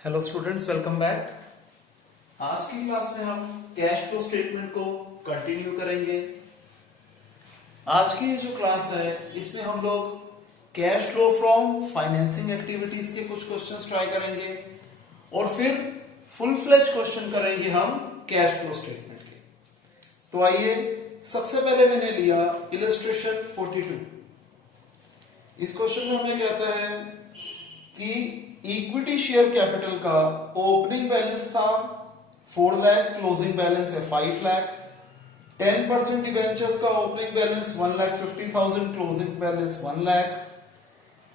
Hello students, welcome back. आज की class में हम कैश फ्लो स्टेटमेंट को कंटिन्यू करेंगे। आज की ये जो क्लास है इसमें हम लोग cash flow from financing activities के कुछ क्वेश्चंस ट्राई करेंगे और फिर फुल फ्लेज क्वेश्चन करेंगे हम कैश फ्लो स्टेटमेंट के। तो आइए, सबसे पहले मैंने लिया इलस्ट्रेशन 42। इस क्वेश्चन में हमें कहता है कि इक्विटी शेयर कैपिटल का ओपनिंग बैलेंस था 4 लाख, क्लोजिंग बैलेंस है 5 लाख। 10% डिबेंचर्स का opening balance 1,50,000, closing balance 1 lakh.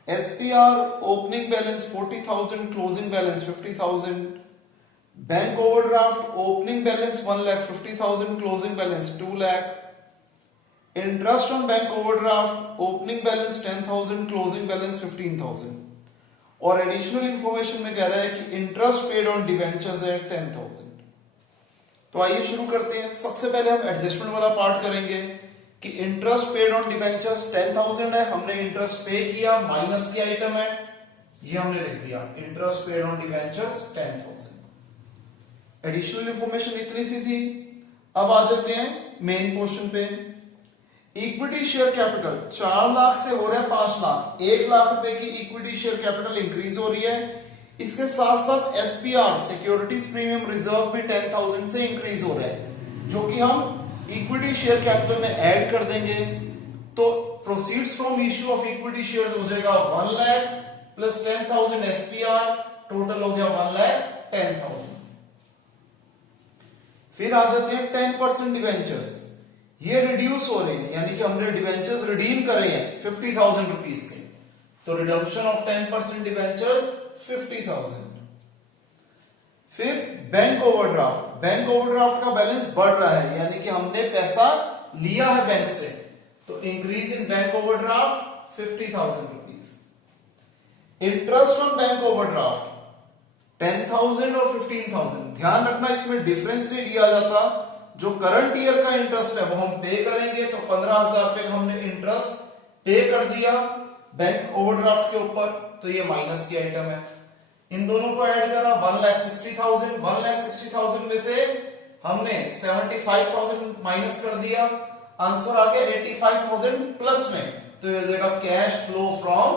SPR opening balance 40,000, closing balance 50,000। Bank overdraft opening balance 1,50,000, closing balance 2 lakh. Interest on bank overdraft opening balance 10,000, closing balance 15,000। और additional information में कह रहा है कि इंटरेस्ट पेड ऑन डिबेंचर्स है 10,000। तो आइए शुरू करते हैं। सबसे पहले हम एडजस्टमेंट वाला पार्ट करेंगे कि इंटरेस्ट पेड ऑन डिबेंचर्स 10,000 है, हमने इंटरेस्ट पे किया, माइनस की आइटम है, ये हमने लिख दिया interest paid on debentures 10,000। Additional information इतनी सी थी। अब आ जाते हैं मेन पोर्शन पे। इक्विटी शेयर कैपिटल 4 लाख से हो रहा है 5 लाख, 1 लाख रुपए की इक्विटी शेयर कैपिटल इंक्रीज हो रही है। इसके साथ साथ एसपीआर सिक्योरिटीज प्रीमियम रिजर्व भी 10,000 से इंक्रीज हो रहा है, जो कि हम इक्विटी शेयर कैपिटल में ऐड कर देंगे। तो proceeds from issue of equity shares हो जाएगा 1 लाख प्लस 10,000 एसपीआर, टोटल हो गया 1,10,000। फिर आ जाते हैं 10% डिवेंचर्स, ये रिड्यूस हो रहे हैं, यानी कि हमने डिवेंचर्स रिडीम करे हैं 50,000 रुपीज के, तो रिडम्पशन ऑफ 10% डिवेंचर्स 50,000। फिर बैंक ओवरड्राफ्ट, बैंक ओवरड्राफ्ट का बैलेंस बढ़ रहा है, यानी कि हमने पैसा लिया है बैंक से, तो increase in bank overdraft 50,000 rupees. Interest on bank overdraft 10,000 और 15,000। ध्यान रखना, इसमें डिफरेंस नहीं लिया जाता। जो करंट ईयर का इंटरेस्ट है वो हम पे करेंगे, तो 15,000 रुपए का हमने इंटरेस्ट पे कर दिया बैंक ओवरड्राफ्ट के ऊपर, तो ये माइनस की आइटम है। इन दोनों को ऐड करा 1,60,000। 1,60,000 में से हमने 75,000 माइनस कर दिया, आंसर आ गया 85,000 प्लस में, तो ये हो जाएगा cash flow from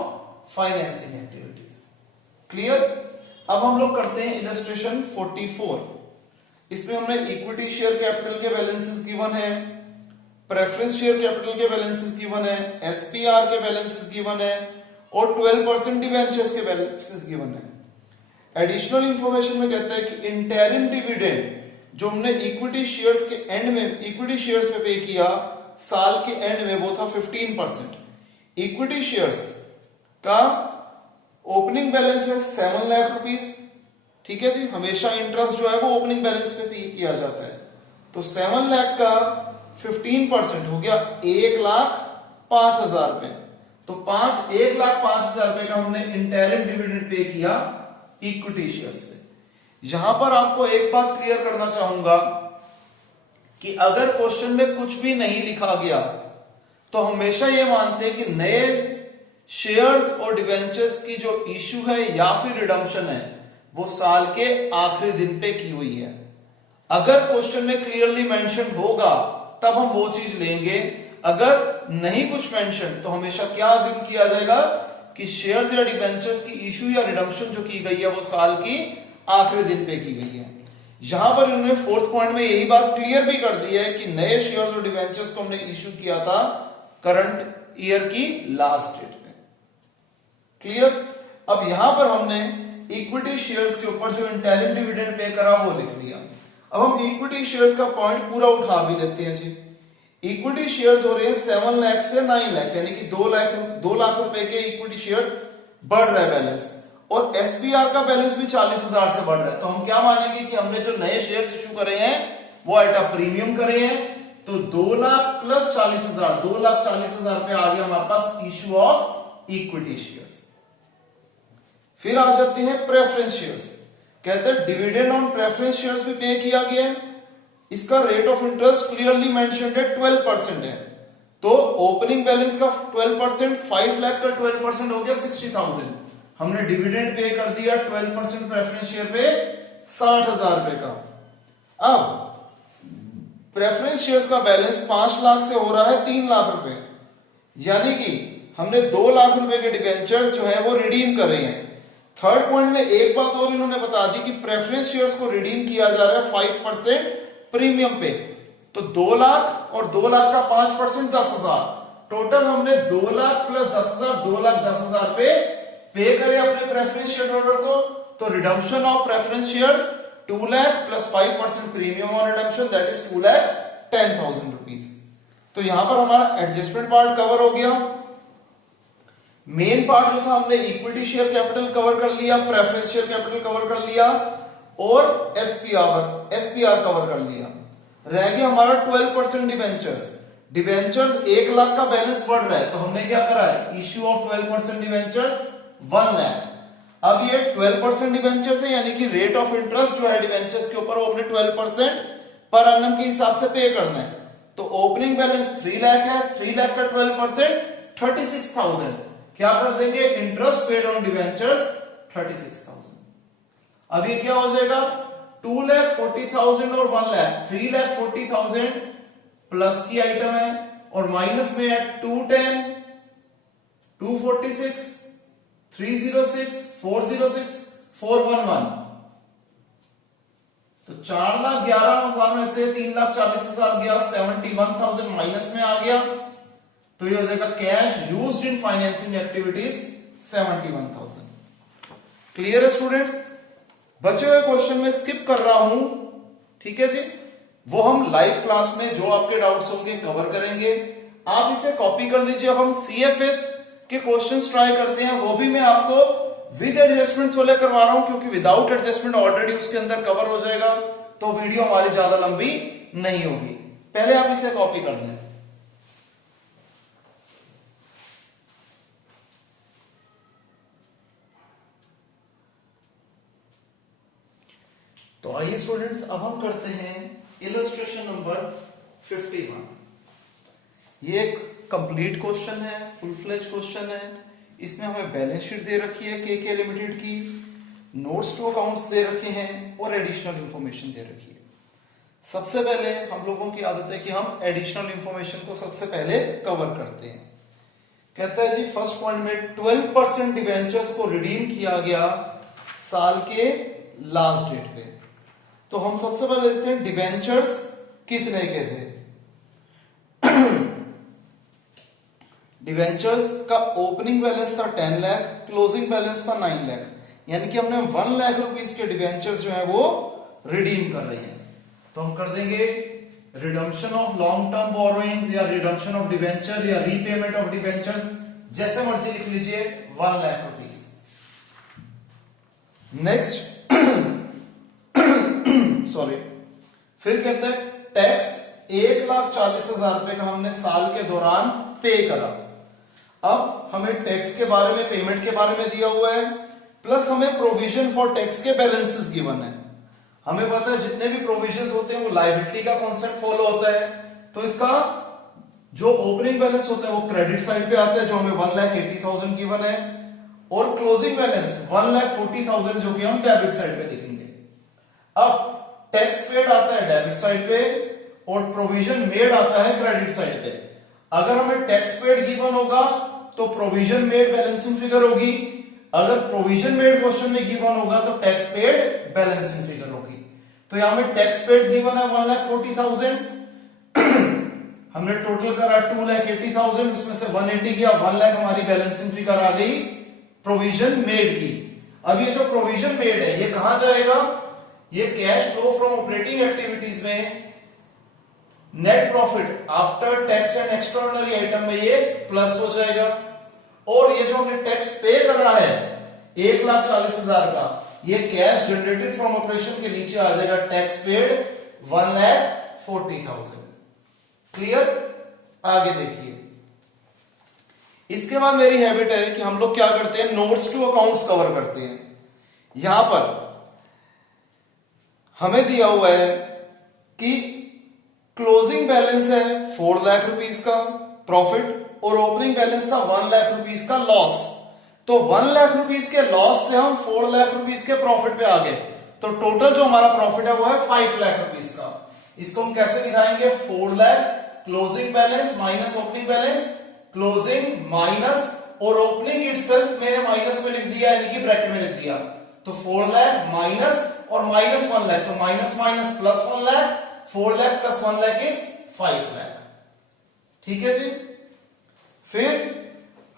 financing activities. Clear. अब हम लोग करते हैं इलस्ट्रेशन 44। इसमें हमने इक्विटी शेयर कैपिटल के बैलेंसेस गिवन है, प्रेफरेंस शेयर कैपिटल के बैलेंसेस गिवन है, एसपीआर के बैलेंसेस गिवन है और 12% डिवेंचर्स के बैलेंसेस गिवन है। एडिशनल इंफॉर्मेशन में कहता है कि इंटरिम डिविडेंड जो हमने इक्विटी शेयर्स के एंड में, इक्विटी शेयर्स में पे किया साल के एंड में, वो था 15%। इक्विटी शेयर्स का ओपनिंग बैलेंस है 7 लाख रुपीज, ठीक है जी। हमेशा इंटरेस्ट जो है वो ओपनिंग बैलेंस पे पे किया जाता है, तो 7 लाख का 15% हो गया 1,05,000 रुपए। तो 1,05,000 रुपए का हमने इंटरिम डिविडेंड पे किया इक्विटी शेयर्स पे। यहां पर आपको एक बात क्लियर करना चाहूंगा कि अगर क्वेश्चन में कुछ भी नहीं लिखा गया तो हमेशा ये मानते हैं कि नए शेयर्स और डिवेंचर्स की जो इश्यू है या फिर रिडम्पशन है वो साल के आखिरी दिन पे की हुई है। अगर क्वेश्चन में क्लियरली मेंशन होगा तब हम वो चीज लेंगे, अगर नहीं कुछ मेंशन तो हमेशा क्या अज्यूम किया जाएगा कि शेयर्स या डिबेंचर्स की इश्यू या रिडम्पशन जो की गई है वो साल की आखिरी दिन पे की गई है। यहां पर इन्होंने 4th पॉइंट में यही बात क्लियर भी कर दी है कि नए शेयर्स और डिबेंचर्स को हमने इश्यू किया था करंट ईयर की लास्ट डेट में। क्लियर। अब यहां पर हमने इक्विटी शेयर्स के ऊपर जो इंटरिम डिविडेंड पे करा वो लिख दिया। अब हम इक्विटी शेयर्स का पॉइंट पूरा उठा भी लेते हैं जी। इक्विटी शेयर्स हो रहे हैं 7 लाख से 9 लाख, यानी कि 2 लाख रुपए के इक्विटी शेयर्स बढ़ रहा है बैलेंस, और एसपीआर का बैलेंस भी 40,000 से बढ़ रहा है। तो हम क्या मानेंगे कि हमने जो नए शेयर्स इश्यू करे हैं वो एट अ प्रीमियम करे हैं, तो 2 लाख प्लस 40,000, 2,40,000 रुपए आ गया हमारे पास इश्यू ऑफ इक्विटी शेयर्स। फिर आ जाते हैं प्रेफरेंस शेयर्स। कहते हैं डिविडेंड ऑन प्रेफरेंस शेयर्स भी पे किया गया है, इसका rate of interest clearly mentioned है 12% है, तो ओपनिंग बैलेंस का 12%, 5 लाख का 12% हो गया 60,000। हमने डिविडेंड पे कर दिया 12% प्रेफरेंस शेयर पे 60,000 रुपए का। अब प्रेफरेंस शेयर्स का बैलेंस 5 लाख से हो रहा है 3 लाख रुपए, यानी कि हमने 2 लाख रुपए के डिबेंचर्स जो है वो रिडीम कर रहे हैं। थर्ड पॉइंट में एक बात और इन्होंने बता दी कि प्रेफरेंस शेयर्स को रिडीम किया जा रहा है 5% प्रीमियम पे। तो 2 लाख और 2 लाख का 5% 10,000, टोटल हमने 2 लाख प्लस 10,000 2,10,000 पे करे अपने प्रेफरेंस शेयर होल्डर को। तो redemption of preference shares 2 lakh plus 5% premium on redemption, that is 2,10,000 rupees. तो यहां पर हमारा एडजस्टमेंट पार्ट कवर हो गया। मेन पार्ट जो था हमने इक्विटी शेयर कैपिटल कवर कर लिया, प्रेफरेंस शेयर कैपिटल कवर कर लिया और एसपीआर कवर कर लिया। रह गया हमारा 12% डिबेंचर्स। डिबेंचर्स 1 लाख का बैलेंस बढ़ रहा है, तो हमने क्या करा है, इश्यू ऑफ 12% डिबेंचर्स 1 लाख। अब ये 12% डिबेंचर थे, यानी कि रेट ऑफ इंटरेस्ट जो है डिबेंचर्स के ऊपर वो हमने 12% पर एनम के हिसाब से पे करना है। तो ओपनिंग बैलेंस 3 लाख है, 3 लाख का 12% 36,000। क्या कर देंगे, इंटरेस्ट पेड ऑन डिबेंचर्स 36,000। अब ये क्या हो जाएगा, 2,40,000 और 1 लाख, 3,40,000 प्लस की आइटम है और माइनस में है 210, 246, 306, 406, 411। तो 4,11,000 में से 3,40,000 गया, 71,000 माइनस में आ गया। तो ये हो जाएगा cash used in financing activities 71,000। Clear है स्टूडेंट्स? बचे हुए क्वेश्चन में स्किप कर रहा हूं, ठीक है जी, वो हम लाइव क्लास में जो आपके डाउट्स होंगे कवर करेंगे। आप इसे कॉपी कर लीजिए। अब हम सीएफएस के क्वेश्चंस ट्राई करते हैं, वो भी मैं आपको विद एडजस्टमेंट्स वाले करवा रहा हूं, क्योंकि विदाउट एडजस्टमेंट ऑलरेडी उसके अंदर कवर हो जाएगा, तो वीडियो हमारी ज्यादा लंबी नहीं होगी। पहले आप इसे कॉपी कर लें। तो आइए स्टूडेंट्स, अब हम करते हैं इलस्ट्रेशन नंबर 51। ये एक कंप्लीट क्वेश्चन है, फुल फ्लेज क्वेश्चन है। इसमें हमें बैलेंस शीट दे रखी है के लिमिटेड की, नोट्स टू अकाउंट्स दे रखे हैं और एडिशनल इंफॉर्मेशन दे रखी है। सबसे पहले हम लोगों की आदत है कि हम एडिशनल इंफॉर्मेशन को सबसे पहले कवर करते हैं। कहता है जी फर्स्ट पॉइंट में 12% डिबेंचर्स को रिडीम किया गया साल के लास्ट डेट पे। तो हम सबसे पहले देखते हैं डिबेंचर्स कितने के थे। डिबेंचर्स का ओपनिंग बैलेंस था 10 लाख, क्लोजिंग बैलेंस था 9 लाख, यानी कि हमने 1 लाख रुपीस के डिबेंचर्स जो है वो रिडीम कर रहे हैं। तो हम कर देंगे redemption of long term borrowings या रिडम्पशन ऑफ डिबेंचर या रीपेमेंट ऑफ डिबेंचर्स, जैसे मर्जी लिख लीजिए, 1 लाख रुपीस। नेक्स्ट सॉरी, फिर कहते हैं टैक्स 1,40,000 रुपए का हमने साल के दौरान पे करा। अब हमें टैक्स के बारे में, पेमेंट के बारे में दिया हुआ है, प्लस हमें प्रोविजन फॉर टैक्स के बैलेंसेस गिवन है। हमें पता है जितने भी प्रोविजंस होते हैं वो लायबिलिटी का कॉन्सेप्ट फॉलो होता है। तो इसका जो ओपनिंग बैलेंस होता है वो क्रेडिट साइड पे आता है, जो हमें 1,80,000 गिवन है, और क्लोजिंग बैलेंस 1,40,000 जो कि हम डेबिट साइड पे लिखेंगे। अब टैक्स पेड आता है डेबिट साइड पे और प्रोविजन मेड आता है क्रेडिट साइड पे। अगर हमें टैक्स पेड गिवन होगा तो प्रोविजन मेड बैलेंसिंग फिगर होगी, अगर प्रोविजन मेड क्वेश्चन में गिवन होगा तो टैक्स पेड बैलेंसिंग फिगर होगी। तो यहां में टैक्स पेड गिवन है 1,40,000, हमने टोटल करा 2,80,000, उसमें से 180 गया, 1 लाख हमारी बैलेंसिंग फिगर आ गई प्रोविजन मेड की। अब ये जो प्रोविजन मेड है ये कहां जाएगा, ये cash flow from operating activities में net profit after tax and extraordinary item में ये प्लस हो जाएगा। और ये जो हमने टैक्स पे करा है 1,40,000 का, ये कैश जनरेटेड फ्रॉम ऑपरेशन के नीचे आ जाएगा टैक्स पेड 1,40,000। क्लियर? आगे देखिए, इसके बाद मेरी हैबिट है कि हम लोग क्या करते हैं, नोट्स टू अकाउंट्स कवर करते हैं। यहां पर हमें दिया हुआ है कि क्लोजिंग बैलेंस है 4 लाख रुपीस का प्रॉफिट और ओपनिंग बैलेंस था 1 लाख रुपीस का लॉस। तो 1 लाख रुपीस के लॉस से हम 4 लाख रुपीस के प्रॉफिट पे आ गए। तो टोटल जो हमारा प्रॉफिट है वो है 5 लाख रुपीस का। इसको हम कैसे दिखाएंगे, 4 lakh closing balance minus opening balance, closing minus और ओपनिंग इटसेल्फ मैंने माइनस में लिख दिया, यानी कि ब्रैकेट में लिख दिया। तो 4 लाख माइनस और माइनस 1 लाख, तो minus minus plus 1 lakh, 4 lakh plus 1 lakh is 5 lakh. ठीक है जी। फिर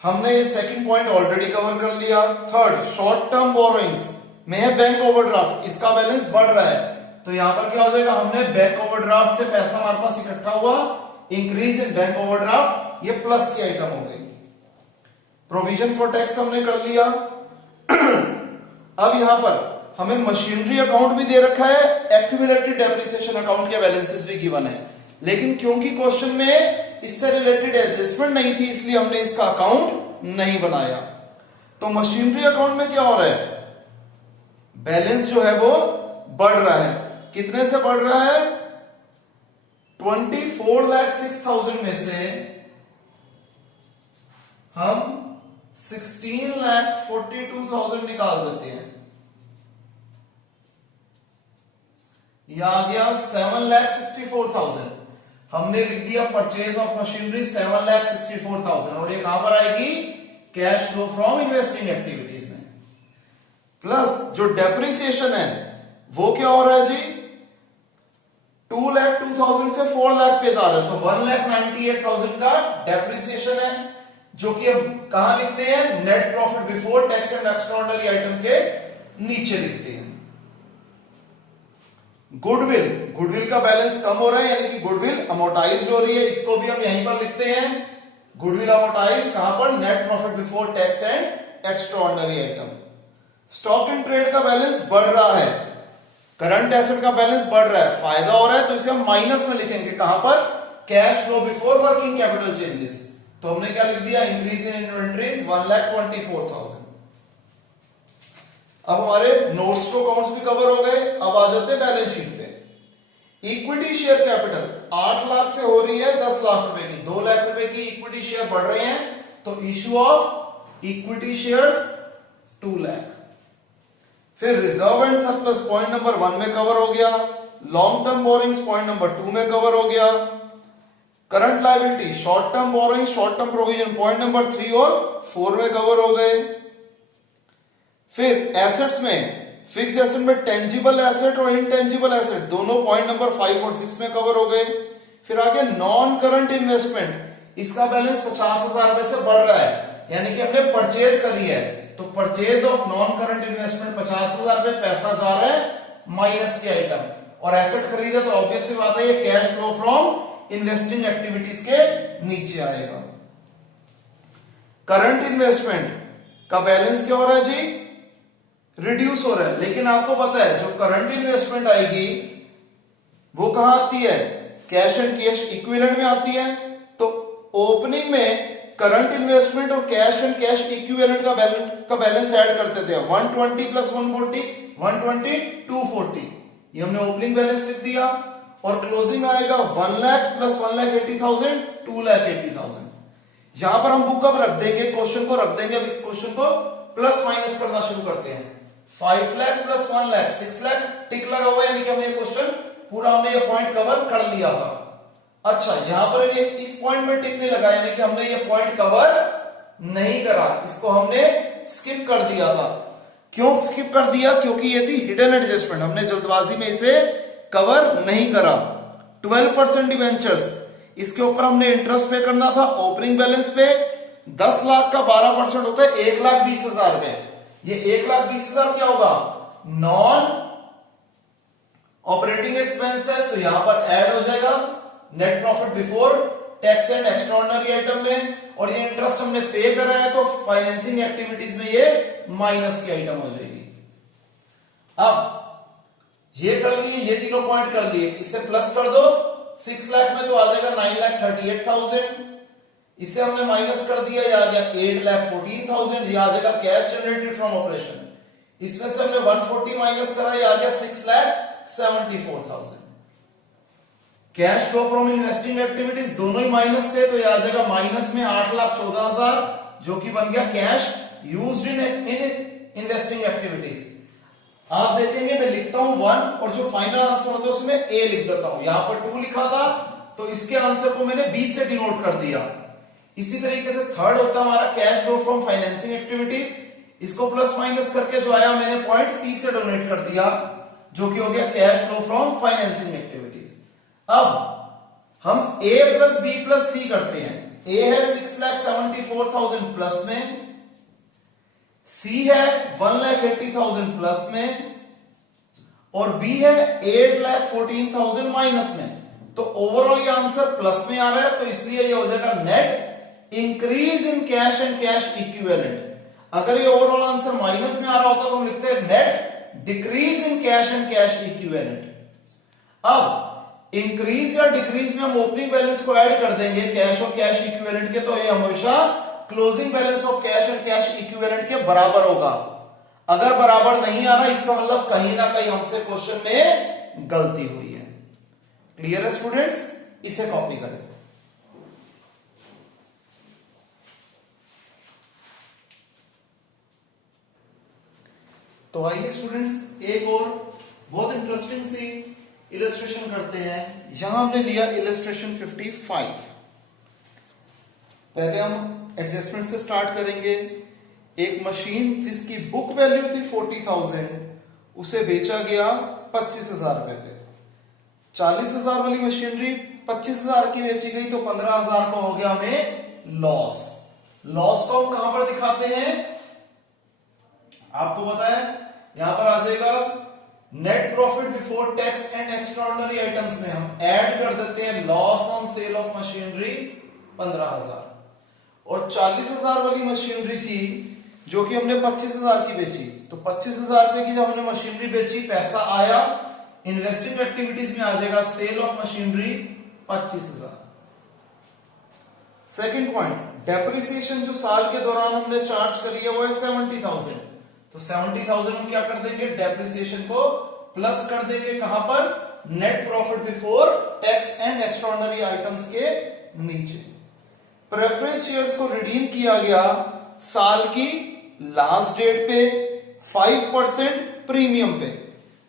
हमने ये सेकंड पॉइंट ऑलरेडी कवर कर लिया। थर्ड, शॉर्ट टर्म बोरोइंग्स में है बैंक ओवरड्राफ्ट, इसका बैलेंस बढ़ रहा है। तो यहां पर क्या हो जाएगा, हमने बैंक ओवरड्राफ्ट से पैसा हमारे पास इकट्ठा हुआ, इंक्रीज इन बैंक ओवरड्राफ्ट, ये प्लस की आइटम हो गई। प्रोविजन फॉर टैक्स हमने कर लिया। अब यहां पर हमें मशीनरी अकाउंट भी दे रखा है, एक्यूमुलेटेड डेप्रिसिएशन अकाउंट के बैलेंसेस भी गिवन है, लेकिन क्योंकि क्वेश्चन में इससे रिलेटेड एडजस्टमेंट नहीं थी इसलिए हमने इसका अकाउंट नहीं बनाया। तो मशीनरी अकाउंट में क्या हो रहा है, बैलेंस जो है वो बढ़ रहा है। कितने से बढ़ रहा है, 24,06,000 में से हम 16,42,000 निकाल देते हैं। यह आ गया 7,64,000। हमने लिख दिया परचेज ऑफ मशीनरी 7,64,000 और ये कहां पर आएगी, cash flow from investing activities में। प्लस जो डेप्रिसिएशन है वो क्या हो रहा है जी, 2,02,000 से 4 लाख पे जा रहा है। तो 1,98,000 का डेप्रिसिएशन है, जो कि अब कहां लिखते हैं, net profit before tax and extraordinary item के नीचे लिखते हैं। गुडविल, गुडविल का बैलेंस कम हो रहा है, यानी कि गुडविल अमोर्टाइज्ड हो रही है, इसको भी हम यहीं पर लिखते हैं। गुडविल अमोर्टाइज्ड कहां पर, net profit before tax and extraordinary item. Stock and trade का बैलेंस बढ़ रहा है, करंट एसेट का बैलेंस बढ़ रहा है, फायदा हो रहा है, तो इसे हम माइनस में लिखेंगे। कहां पर, cash flow before working capital changes. तो हमने क्या लिख दिया, इंक्रीज इन इन्वेंट्रीज 1,24,000। अब हमारे नोट्स टू अकाउंट्स भी कवर हो गए। अब आ जाते हैं बैलेंस शीट पे। इक्विटी शेयर कैपिटल 8 लाख से हो रही है 10 लाख रुपए की, 2 लाख रुपए की इक्विटी शेयर बढ़ रहे हैं, तो issue of equity shares 2 lakh. फिर reserve and surplus point number 1 में कवर हो गया, long term borrowings point number 2 में कवर हो गया, current liability, short term borrowing, short term provision point number 3 और 4 में कवर हो गए। फिर एसेट्स में, फिक्स एसेट में टेंजिबल एसेट और इनटेंजिबल एसेट दोनों पॉइंट नंबर 5 और 6 में कवर हो गए। फिर आगे नॉन करंट इन्वेस्टमेंट, इसका बैलेंस 50,000 रुपए से बढ़ रहा है, यानी कि हमने परचेज करी है, तो purchase of non current investment 50,000 रुपए पैसा जा रहा है माइनस की आइटम, और एसेट खरीदे तो ऑब्वियसली बात है ये cash flow from investing activities के नीचे आएगा। करंट इन्वेस्टमेंट का बैलेंस क्या हो रहा है जी, रिड्यूस हो रहा है, लेकिन आपको पता है जो करंट इन्वेस्टमेंट आएगी वो कहां आती है, कैश एंड कैश इक्विवेलेंट में आती है। तो ओपनिंग में करंट इन्वेस्टमेंट और कैश एंड कैश इक्विवेलेंट का बैलेंस ऐड करते थे, 120 प्लस 140, 120 240, ये हमने ओपनिंग बैलेंस लिख दिया। और क्लोजिंग में आएगा 1 लाख प्लस 1,80,000, 2,80,000। यहां पर हम बुक अप रख देंगे, क्वेश्चन को रख देंगे। अब इस क्वेश्चन को प्लस माइनस करना शुरू करते हैं। 5 लाख प्लस 1 लाख 6 लाख, टिक लगा हुआ है, यानी कि हमने ये क्वेश्चन पूरा, हमने ये पॉइंट कवर कर लिया था। अच्छा, यहां पर ये इस पॉइंट में टिक नहीं लगा, यानी कि हमने ये पॉइंट कवर नहीं करा, इसको हमने स्किप कर दिया था। क्यों स्किप कर दिया, क्योंकि ये थी हिडन एडजस्टमेंट, हमने जल्दबाजी में इसे कवर नहीं करा। 12% डिवेंचर्स, इसके ऊपर हमने इंटरेस्ट पे करना था ओपनिंग बैलेंस पे। 10 लाख का 12% होता है 1,20,000 रुपए। ये 1,20,000 क्या होगा, नॉन ऑपरेटिंग एक्सपेंस है, तो यहां पर ऐड हो जाएगा net profit before tax and extraordinary item में। और ये इंटरेस्ट हमने पे कर रहा है, तो फाइनेंसिंग एक्टिविटीज में ये माइनस की आइटम हो जाएगी। अब ये कर लिए, ये तीनों पॉइंट कर लिए, इसे प्लस कर दो, 6 लाख में तो आ जाएगा 9,38,000। इसे हमने माइनस कर दिया, ये आ गया 8,14,000, ये आ जाएगा कैश जनरेटेड फ्रॉम ऑपरेशन। इसमें से हमने 140 माइनस करा, ये आ गया 6,74,000। Cash flow from investing activities दोनों ही माइनस थे, तो ये आ जाएगा माइनस में 8,14,000, जो कि बन गया cash used in investing activities. आप देखेंगे मैं लिखता हूं 1 और जो फाइनल आंसर होता है उसमें ए लिख देता हूं। यहां पर 2 लिखा था तो इसके आंसर को मैंने बी से डिनोट कर दिया। इसी तरीके से थर्ड होता है हमारा cash flow from financing activities. इसको प्लस माइनस करके जो आया मैंने पॉइंट सी से डोनेट कर दिया, जो कि हो गया cash flow from financing activities. अब हम ए प्लस बी प्लस सी करते हैं। ए है 6,74,000 प्लस में, सी है 1,80,000 प्लस में और बी है 8,14,000 माइनस में। तो ओवरऑल ये आंसर प्लस में आ रहा है, तो इसलिए ये हो जाएगा net increase in cash and cash equivalent. अगर ये ओवरऑल आंसर माइनस में आ रहा होता तो हम लिखते हैं net decrease in cash and cash equivalent. अब इंक्रीज या डिक्रीज में हम ओपनिंग बैलेंस को ऐड कर देंगे कैश और कैश इक्विवेलेंट के, तो ये हमेशा closing balance of cash and cash equivalent के बराबर होगा। अगर बराबर नहीं आ रहा इसका मतलब कहीं ना कहीं हमसे क्वेश्चन में गलती हुई है। क्लियर है स्टूडेंट्स? इसे कॉपी करें। तो आइए स्टूडेंट्स एक और बहुत इंटरेस्टिंग सी इलस्ट्रेशन करते हैं। यहां हमने लिया इलस्ट्रेशन 55। पहले हम एडजस्टमेंट से स्टार्ट करेंगे। एक मशीन जिसकी बुक वैल्यू थी 40,000 उसे बेचा गया 25,000 रुपए पे। 40,000 वाली मशीनरी 25,000 की बेची गई तो 15,000 का हो गया हमें लॉस। लॉस को हम कहां पर दिखाते हैं? आपको पता है यहां पर आ जाएगा net profit before tax and extraordinary items में हम ऐड कर देते हैं loss on sale of machinery 15,000 और 40,000 वाली मशीनरी थी जो कि हमने 25,000 की बेची। तो 25,000 रुपए की जब हमने मशीनरी बेची पैसा आया, इन्वेस्टिंग एक्टिविटीज में आ जाएगा sale of machinery 25,000। Second point, depreciation जो साल के दौरान हमने चार्ज करी है वो है 70,000। तो 70,000 हम क्या कर देंगे? डेप्रिसिएशन को प्लस कर देंगे कहां पर? Net profit before tax and extraordinary items के नीचे। प्रेफरेंस शेयर्स को रिडीम किया गया साल की लास्ट डेट पे 5% प्रीमियम पे।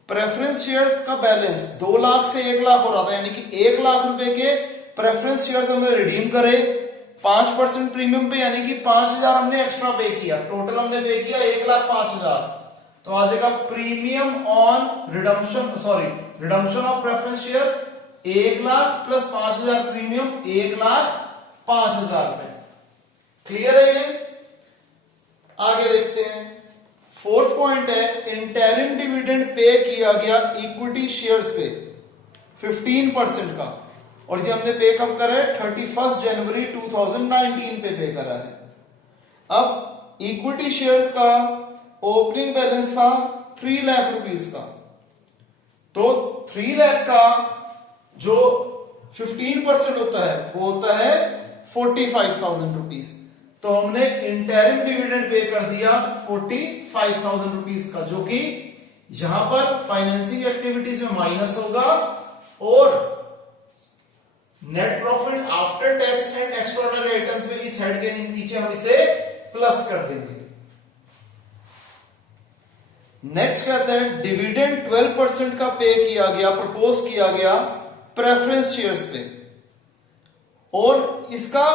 प्रेफरेंस शेयर्स का बैलेंस 2 लाख से 1 लाख हो रहा था, यानी कि 1 लाख रुपए के प्रेफरेंस शेयर्स हमने रिडीम करे 5% प्रीमियम पे, यानी कि 5,000 हमने एक्स्ट्रा पे किया। टोटल हमने पे किया 1,05,000। तो आ जाएगा premium on redemption, sorry redemption of preference share 1 lakh plus 5,000 premium 1,05,000 रुपए। क्लियर है ये? आगे देखते हैं। फोर्थ पॉइंट है इंटरिम डिविडेंड पे किया गया इक्विटी शेयर्स पे 15% का, और ये हमने पे कब करा है? 31 जनवरी 2019 पे करा है। अब इक्विटी शेयर्स का ओपनिंग बैलेंस था 3 लाख रुपीस का, तो 3 लाख का जो 15% होता है वो होता है 45,000 रुपीस। तो हमने इंटरिम डिविडेंड पे कर दिया 45,000 रुपीस का, जो कि यहां पर फाइनेंसिंग एक्टिविटीज में माइनस होगा और net profit after tax and extraordinary items में इस हेड के नीचे हम इसे प्लस कर देंगे। नेक्स्ट कहते हैं डिविडेंड 12% का पे किया गया, प्रपोज किया गया प्रेफरेंस शेयर्स पे, और इसका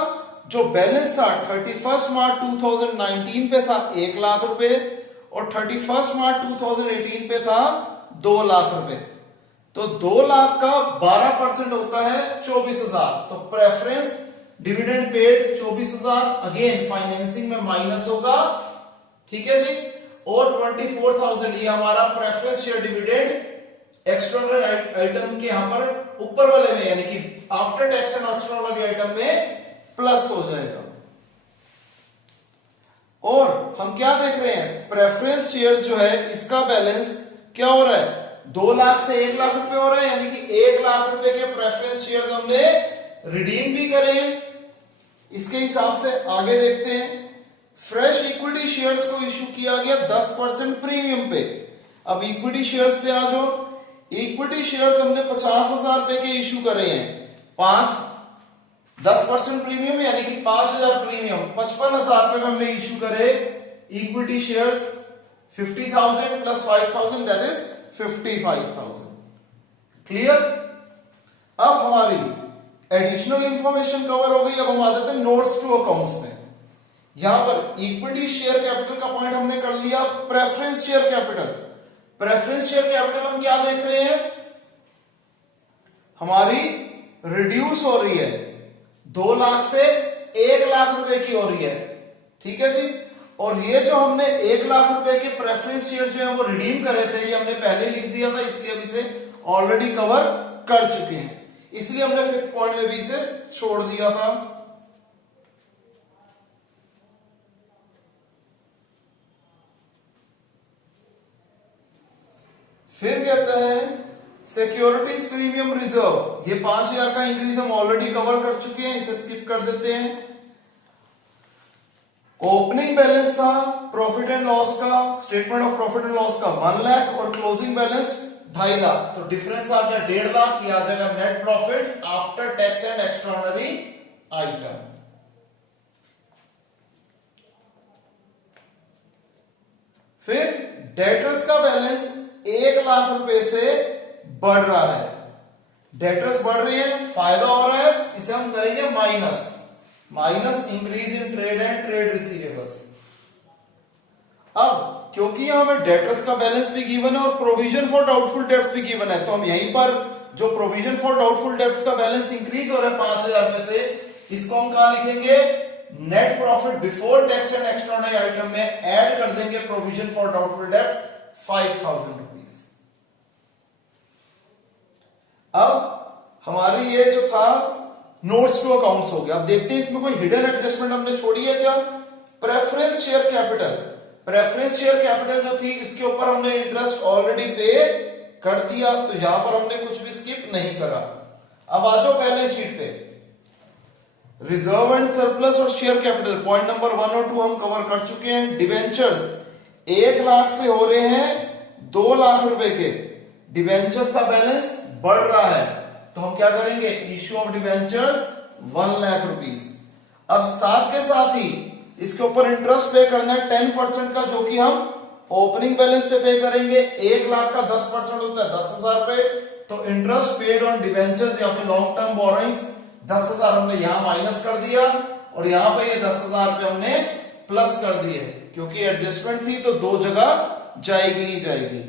जो बैलेंस था 31 मार्च 2019 पे था 1 लाख रुपए और 31 मार्च 2018 पे था 2 लाख रुपए। तो 2 लाख का 12% होता है 24,000। तो preference dividend paid 24,000, again financing में माइनस होगा, ठीक है जी। और 24,000 ये हमारा preference share dividend extraordinary item के यहां पर ऊपर वाले में, यानी कि after tax and extraordinary item में प्लस हो जाएगा। और हम क्या देख रहे हैं? प्रेफरेंस शेयर्स जो है इसका बैलेंस क्या हो रहा है? 2 लाख से 1 लाख रुपए हो रहा है, यानी कि 1 लाख रुपए के प्रेफरेंस शेयर्स हमने रिडीम भी करे हैं। इसके हिसाब से आगे देखते हैं। फ्रेश इक्विटी शेयर्स को इश्यू किया गया 10% प्रीमियम पे। अब इक्विटी शेयर्स पे आ जाओ। इक्विटी शेयर्स हमने 50,000 रुपए के इश्यू करे हैं, 10% प्रीमियम यानी कि 5,000 प्रीमियम 55,000 रुपए में हमने इश्यू करे equity shares 50,000 plus 5,000 that is 55,000। Clear? अब हमारी एडिशनल इंफॉर्मेशन कवर हो गई। अब हम आ जाते हैं नोट्स टू अकाउंट्स में। यहां पर इक्विटी शेयर कैपिटल का पॉइंट हमने कर लिया। Preference share capital, preference share capital हम क्या देख रहे हैं, हमारी रिड्यूस हो रही है, 2 लाख से 1 लाख रुपए की हो रही है। ठीक है जी। और ये जो हमने 1 लाख रुपए के प्रेफरेंस शेयर जो है वो रिडीम करे थे, ये हमने पहले लिख दिया था, इसलिए हम इसे ऑलरेडी कवर कर चुके हैं, इसलिए हमने 5th पॉइंट में भी इसे छोड़ दिया था। फिर कहता है सिक्योरिटीज प्रीमियम रिजर्व, ये 5,000 का इंक्रीज हम ऑलरेडी कवर कर चुके हैं, इसे स्किप कर देते हैं। ओपनिंग बैलेंस था प्रॉफिट एंड लॉस का, statement of profit and loss का 1 लाख और क्लोजिंग बैलेंस 2.5 लाख, तो डिफरेंस आ गया 1.5 लाख। ये आ जाएगा net profit after tax and extraordinary item. फिर डेटर्स का बैलेंस 1 लाख रुपए से बढ़ रहा है, डेटर्स बढ़ रहे हैं, फायदा हो रहा है, इसे हम करेंगे minus, minus increase in trade and trade receivables. अब क्योंकि यहां हमें डेटर्स का बैलेंस भी गिवन है और प्रोविजन फॉर डाउटफुल डेब्ट्स भी गिवन है, तो हम यहीं पर जो प्रोविजन फॉर डाउटफुल डेब्ट्स का बैलेंस इंक्रीज हो रहा है 5,000 रुपए से, इसको हम कहां लिखेंगे, net profit before tax and extraordinary item में ऐड कर देंगे provision for doubtful debts 5,000 rupees. अब हमारी ये जो था नोट्स टू अकाउंट्स हो गया। अब देखते हैं इसमें कोई हिडन एडजस्टमेंट हमने छोड़ी है क्या। Preference share capital, preference share capital जो थी इसके ऊपर हमने इंटरेस्ट ऑलरेडी पे कर दिया, तो यहां पर हमने कुछ भी स्किप नहीं करा। अब आ जाओ बैलेंस शीट पे। रिजर्व एंड सरप्लस और शेयर कैपिटल पॉइंट नंबर 1 और 2 हम कवर कर चुके हैं। डिवेंचर्स 1 लाख से हो रहे हैं 2 लाख रुपए के, डिवेंचर्स का बैलेंस बढ़ रहा है, तो हम क्या करेंगे, issue of debentures 1 lakh rupees. अब साथ के साथ ही इसके ऊपर इंटरेस्ट पे करना है 10% का, जो कि हम ओपनिंग बैलेंस पे करेंगे। 1 लाख का 10% होता है 10,000 रुपए, तो इंटरेस्ट पेड ऑन डिवेंचर्स या फिर लॉन्ग टर्म बोरोइंग्स 10,000 हमने यहां माइनस कर दिया और यहां पे ये 10,000 रुपए हमने प्लस कर दिए, क्योंकि एडजस्टमेंट थी तो 2 जगह जाएगी ही जाएगी।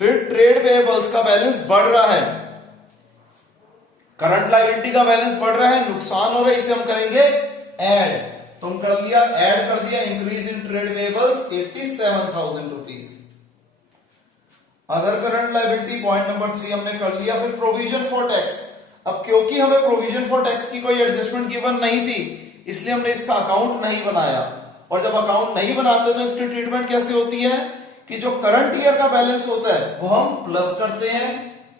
फिर ट्रेड पेएबल्स का बैलेंस बढ़ रहा है, करंट लायबिलिटी का बैलेंस बढ़ रहा है, नुकसान हो रहा है, इसे हम करेंगे ऐड, तो हम कर लिया, ऐड कर दिया, increase in trade payables 87,000 rupees. Other current liability point number 3 हमने कर लिया। फिर प्रोविजन फॉर टैक्स, अब क्योंकि हमें प्रोविजन फॉर टैक्स की कोई एडजस्टमेंट गिवन नहीं थी, इसलिए हमने इसका अकाउंट नहीं बनाया, और जब अकाउंट नहीं बनाते तो इसकी ट्रीटमेंट कैसे होती है कि जो करंट ईयर का बैलेंस होता है वो हम प्लस करते हैं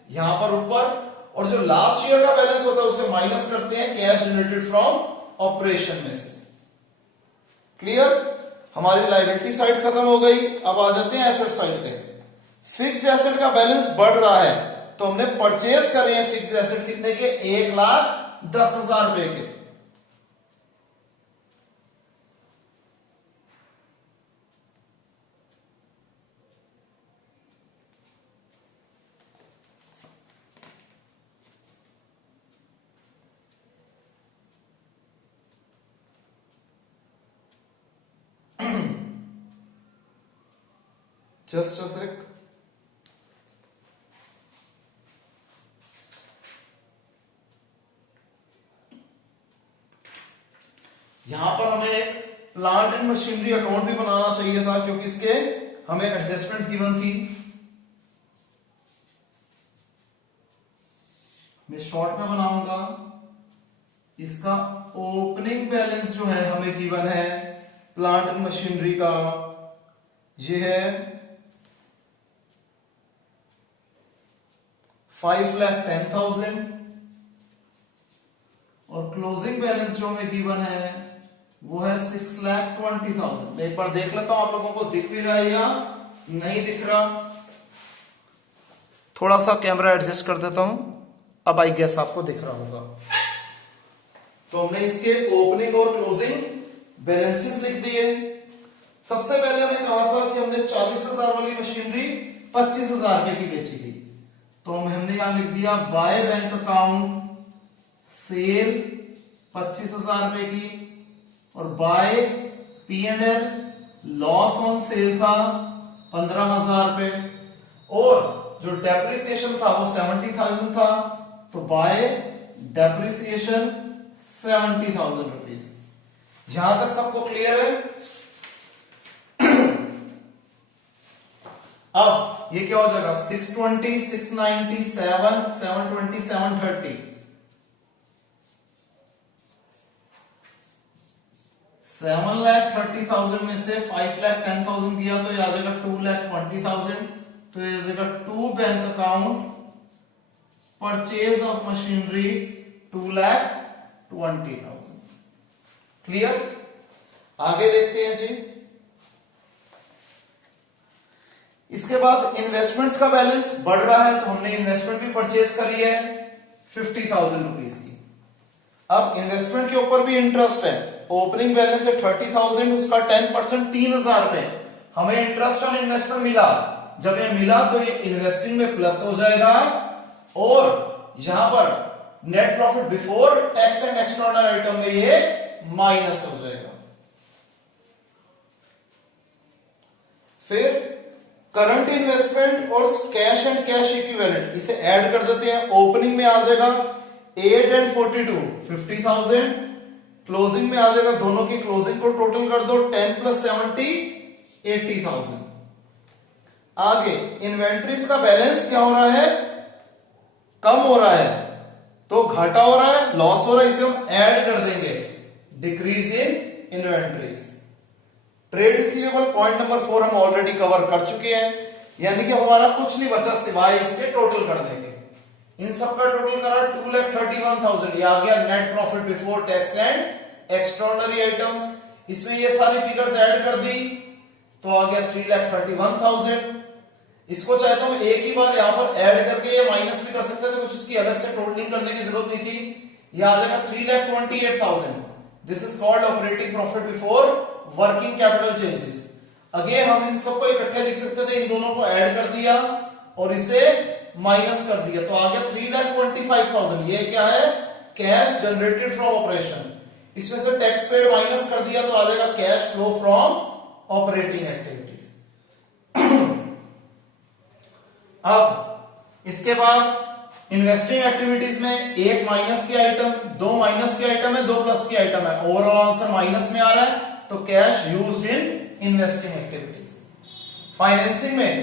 यहां पर ऊपर, और जो लास्ट ईयर का बैलेंस होता है उसे माइनस करते हैं कैश जनरेटेड फ्रॉम ऑपरेशन में से। क्लियर? हमारी लायबिलिटी साइड खत्म हो गई। अब आ जाते हैं एसेट साइड पे। फिक्स्ड एसेट का बैलेंस बढ़ रहा है, तो हमने परचेज करे हैं फिक्स्ड एसेट कितने के, 1,10,000 रुपए के। जस्ट अ सेक। यहां पर हमें एक प्लांट एंड मशीनरी अकाउंट भी बनाना चाहिए था, क्योंकि इसके हमें एडजस्टमेंट गिवन थी। मैं शॉर्ट में बनाऊंगा। इसका ओपनिंग बैलेंस जो है हमें गिवन है प्लांट एंड मशीनरी का, ये है 5,10,000, और क्लोजिंग बैलेंस जो हमें गिवन है वो है 6,20,000। मैं एक बार देख लेता हूं आप लोगों को दिख भी रहा है या नहीं दिख रहा। थोड़ा सा कैमरा एडजस्ट कर देता हूं, अब आई गेस आपको दिख रहा होगा। तो हमने इसके ओपनिंग और क्लोजिंग बैलेंसेस लिख दिए। सबसे पहले हमने कहा था कि हमने 40,000 वाली मशीनरी 25,000 रुपए की बेची थी, तो हमने यहां लिख दिया बाय बैंक अकाउंट सेल 25,000 रुपए की, और bye P&L loss on sale था 15,000 रुपए, और जो डेप्रिसिएशन था वो 70,000 था, तो बाय डेप्रिसिएशन 70,000 रुपीज। यहां तक सबको क्लियर है? अब ये क्या हो जाएगा 620, 690, 720, 730, 7,30,000 में से 5,10,000 किया तो ये आ जाएगा 2,20,000, तो ये आ जाएगा to bank account purchase of machinery 2,20,000। Clear? आगे देखते हैं जी। इसके बाद इन्वेस्टमेंट्स का बैलेंस बढ़ रहा है, तो हमने इन्वेस्टमेंट भी परचेज करी है 50,000 रुपीज की। अब इन्वेस्टमेंट के ऊपर भी इंटरेस्ट है। ओपनिंग बैलेंस है 30,000, उसका 10% 3,000 रुपए हमें इंटरेस्ट ऑन इन्वेस्टमेंट मिला। जब ये मिला तो ये इन्वेस्टिंग में प्लस हो जाएगा, और यहां पर net profit before tax and extraordinary item में ये माइनस हो जाएगा। फिर करंट इन्वेस्टमेंट और कैश एंड कैश इक्विवेलेंट, इसे ऐड कर देते हैं। ओपनिंग में आ जाएगा 8 and 42 50,000, क्लोजिंग में आ जाएगा, दोनों की क्लोजिंग को टोटल कर दो 10 + 70 80,000। आगे इन्वेंट्रीज का बैलेंस क्या हो रहा है? कम हो रहा है, तो घाटा हो रहा है, लॉस हो रहा है, इसे हम ऐड कर देंगे, decrease in inventories. Trade receivable point number 4 हम ऑलरेडी कवर कर चुके हैं, यानी कि हमारा कुछ नहीं बचा सिवाय इसके टोटल कर देंगे। इन सब का टोटल करा 2,31,000, ये आ गया net profit before tax and extraordinary items. इसमें ये सारी फिगर्स ऐड कर दी तो आ गया 3,31,000। इसको चाहे तो हम एक ही बार यहां पर ऐड करके ये माइनस भी कर सकते थे, कुछ इसकी अलग से टोटलिंग करने की जरूरत नहीं थी। ये आ जाएगा 3,28,000। This is called operating profit before working capital changes. Again हम इन सबको इकट्ठे लिख सकते थे, इन दोनों को ऐड कर दिया और इसे माइनस कर दिया, तो आ गया 3,25,000। ये क्या है? Cash generated from operation. इसमें से टैक्स पेड माइनस कर दिया तो आ जाएगा cash flow from operating activities. अब इसके बाद इन्वेस्टिंग एक्टिविटीज में एक माइनस के आइटम, दो माइनस के आइटम है, दो प्लस के आइटम है, ओवरऑल आंसर माइनस में आ रहा है, तो cash used in investing activities. Financing में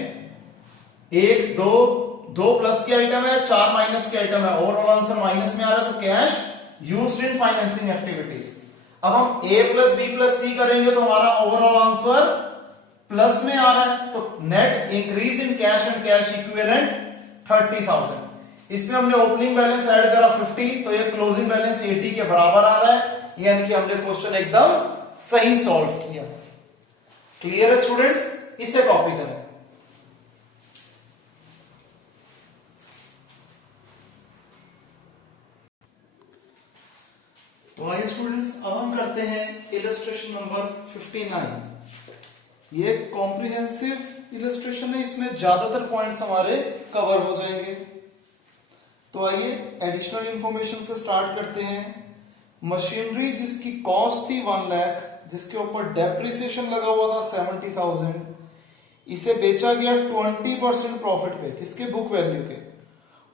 एक दो प्लस के आइटम है, चार माइनस के आइटम है, ओवरऑल आंसर माइनस में आ रहा है, तो cash used in financing activities. अब हम A + B + C करेंगे तो हमारा ओवरऑल आंसर प्लस में आ रहा है, तो net increase in cash and cash equivalent 30,000। इसमें हमने ओपनिंग बैलेंस ऐड करा 50, तो ये क्लोजिंग बैलेंस 80 के बराबर आ रहा है, यानी कि हमने क्वेश्चन एकदम सही सॉल्व किया। क्लियर है स्टूडेंट्स? इसे कॉपी करें। तो आइए स्टूडेंट्स, अब हम करते हैं इलस्ट्रेशन नंबर 59। ये कॉम्प्रिहेंसिव इलस्ट्रेशन है, इसमें ज्यादातर पॉइंट्स हमारे कवर हो जाएंगे। तो आइए एडिशनल इंफॉर्मेशन से स्टार्ट करते हैं। मशीनरी जिसकी कॉस्ट थी 1 लाख, जिसके ऊपर डेप्रिसिएशन लगा हुआ था 70,000, इसे बेचा गया 20% प्रॉफिट पे, किसके? बुक वैल्यू के।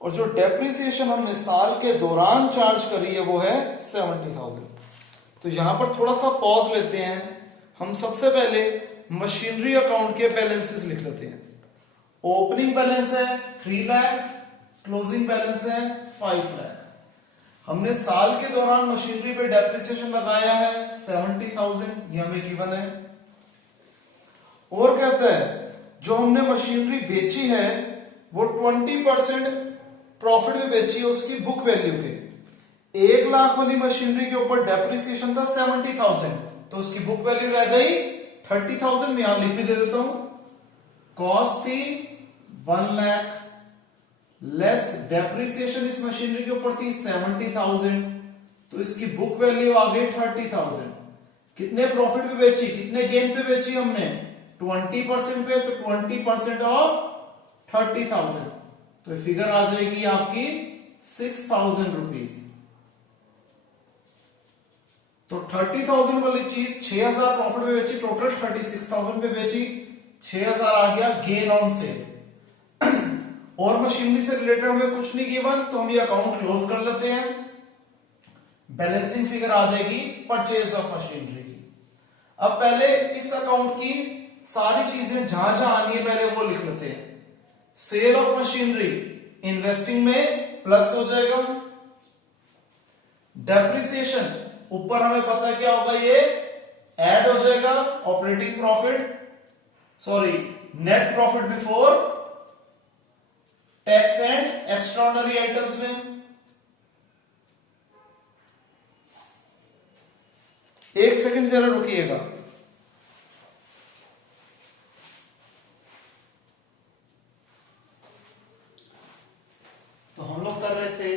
और जो डेप्रिसिएशन हमने साल के दौरान चार्ज करी है वो है 70,000। तो यहां पर थोड़ा सा पॉज लेते हैं। हम सबसे पहले मशीनरी अकाउंट के बैलेंसेस लिख लेते हैं। ओपनिंग बैलेंस है 3 लाख, क्लोजिंग बैलेंस है 5 लाख। हमने साल के दौरान मशीनरी पे डेप्रिसिएशन लगाया है 70,000, ये हमें गिवन है। और कहता है जो हमने मशीनरी बेची है वो 20% प्रॉफिट में बेची है उसकी बुक वैल्यू के। 1 लाख वाली मशीनरी के ऊपर डेप्रिसिएशन था 70,000, तो उसकी बुक वैल्यू रह गई 30,000। मैं यहां लिख भी दे देता हूं, कॉस्ट थी 1 लाख लेस डेप्रिसिएशन इस मशीनरी के ऊपर थी 70,000, तो इसकी बुक वैल्यू आ गई 30,000। कितने प्रॉफिट पे बेची, कितने गेन पे बेची हमने, 20% पे, तो 20% ऑफ 30,000, तो फिगर आ जाएगी आपकी 6,000 रुपीज। तो 30,000 वाली चीज 6,000 प्रॉफिट पे बेची, टोटल 36,000 पे बेची, 6,000 आ गया गेन ऑन सेल। और मशीनरी से रिलेटेड हमें कुछ नहीं गिवन, तो हम ये अकाउंट क्लोज कर लेते हैं। बैलेंसिंग फिगर आ जाएगी परचेज ऑफ मशीनरी की। अब पहले इस अकाउंट की सारी चीजें जहां जहां आनी है पहले वो लिख लेते हैं। सेल ऑफ मशीनरी इन्वेस्टिंग में प्लस हो जाएगा। डेप्रिसिएशन ऊपर हमें पता है क्या होगा, ये ऐड हो जाएगा operating profit, sorry net profit before tax and extraordinary items में। एक सेकंड जरा रुकिएगा। तो हम लोग कर रहे थे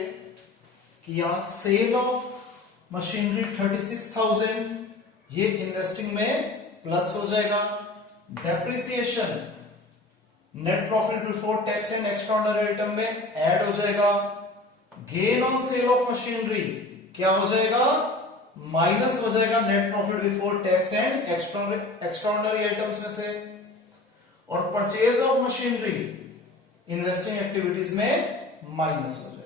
कि यहां सेल ऑफ मशीनरी 36,000, ये इन्वेस्टिंग में प्लस हो जाएगा। Depreciation net profit before tax and extraordinary item में ऐड हो जाएगा। Gain on sale of machinery क्या हो जाएगा, माइनस हो जाएगा net profit before tax and extraordinary items में से। और purchase of machinery investing activities में माइनस हो जाएगा।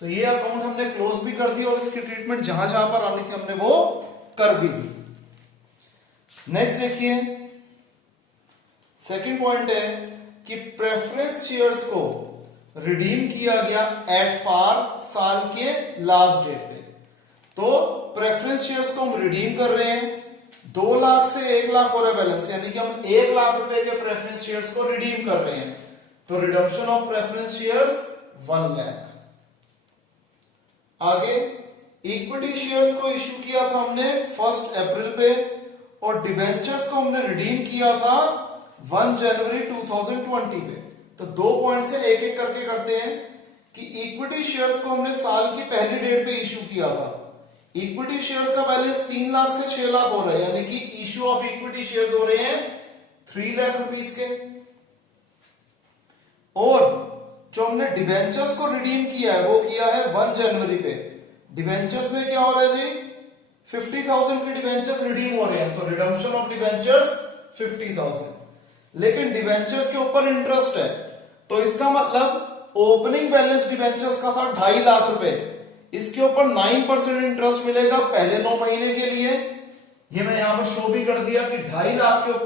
तो ये अकाउंट हमने क्लोज भी कर दिया और इसकी ट्रीटमेंट जहां जहां पर आनी थी हमने वो कर भी दी। नेक्स्ट देखिए, सेकंड पॉइंट है कि प्रेफरेंस शेयर्स को रिडीम किया गया एट पार साल के लास्ट डेट पे। तो प्रेफरेंस शेयर्स को हम रिडीम कर रहे हैं, 2 लाख से 1 लाख हो रहा है बैलेंस, यानी कि हम 1 लाख रुपए के प्रेफरेंस शेयर्स को रिडीम कर रहे हैं। तो redemption of preference shares 1 lakh. आगे इक्विटी शेयर्स को इश्यू किया था हमने 1 अप्रैल पे, और डिबेंचर्स को हमने रिडीम किया था 1 जनवरी 2020 पे। तो 2 पॉइंट से एक एक करके करते हैं कि इक्विटी शेयर्स को हमने साल की पहली डेट पे इश्यू किया था। इक्विटी शेयर्स का बैलेंस 3 लाख से 6 लाख हो रहा है, यानी कि इश्यू ऑफ इक्विटी शेयर्स हो रहे हैं 3 लाख रुपीस के। और जो हमने डिबेंचर्स को रिडीम किया है वो किया है 1 जनवरी पे। डिबेंचर्स में क्या हो रहा है जी, 50,000 के डिबेंचर्स रिडीम हो रहे हैं, तो रिडम्पशन ऑफ डिबेंचर्स 50,000। लेकिन डिबेंचर्स के ऊपर इंटरेस्ट है, तो इसका मतलब ओपनिंग बैलेंस डिबेंचर्स का था 2.5 लाख रुपए, इसके ऊपर 9% इंटरेस्ट मिलेगा पहले 9 महीने के लिए। ये मैं यहां पर शो भी कर दिया कि 2.5 लाख के ऊपर